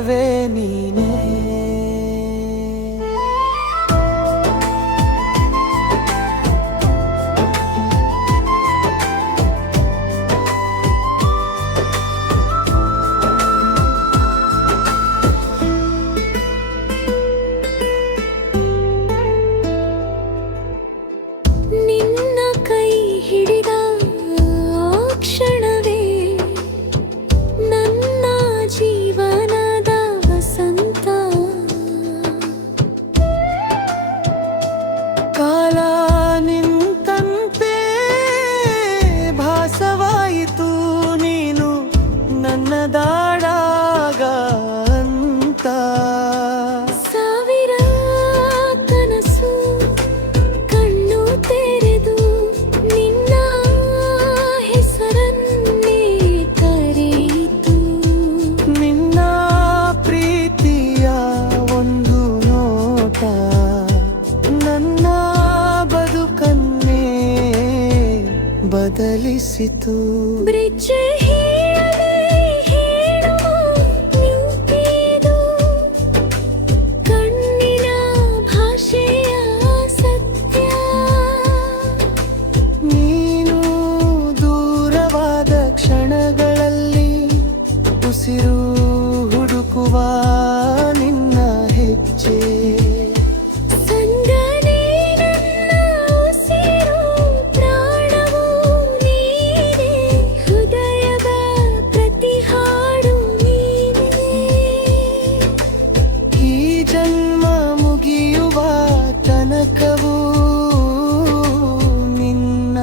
ಹೃದಯವೇ ನೀನೇ. ಕಾಲ ನಿಂತಂತೆ ಭಾಸವಾಯಿತು ನೀನು ನನ್ನದಾಡಾಗ ಅಂತ. ಸಾವಿರ ಕನಸು ಕಣ್ಣು ತೆರೆದು ನಿನ್ನ ಹೆಸರನ್ನೇ ಕರೆಯಿತು. ನಿನ್ನ ಪ್ರೀತಿಯ ಒಂದು ನೋಟ ನನ್ನ ಬದುಕನ್ನೇ ಬದಲಿಸಿತು. ಬ್ರಿಡ್ಜ್ ಹೇಳದೆ ಹೇಳುವ ನಿಂತಿದು ಕಣ್ಣಿನ ಭಾಷೆಯ ಸತ್ಯ. ನೀನು ದೂರವಾದ ಕ್ಷಣಗಳಲ್ಲಿ ಉಸಿರು ಹುಡುಕುವ ನಿನ್ನ ಹೆಜ್ಜೆ. ತನಕವೂ ನಿನ್ನ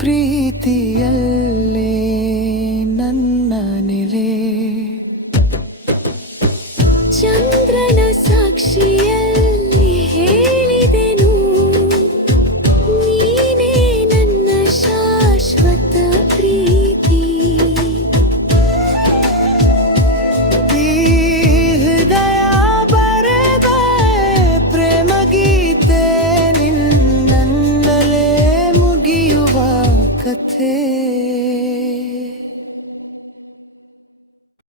ಪ್ರೀತಿಯಲ್ಲೇ ನನ್ನ ನೆಲೆ. ಚಂದ್ರನ ಸಾಕ್ಷಿಯಲ್ಲಿ ಹೇಳಿದೆನು ನೀನೇ ನನ್ನ ಶಾಶ್ವತ ಪ್ರೀತಿ. ಈ ಹೃದಯ ಬರೆದ ಪ್ರೇಮ ಗೀತೆ ನಿನ್ನಲ್ಲೇ ಮುಗಿಯುವ ಕಥೆ.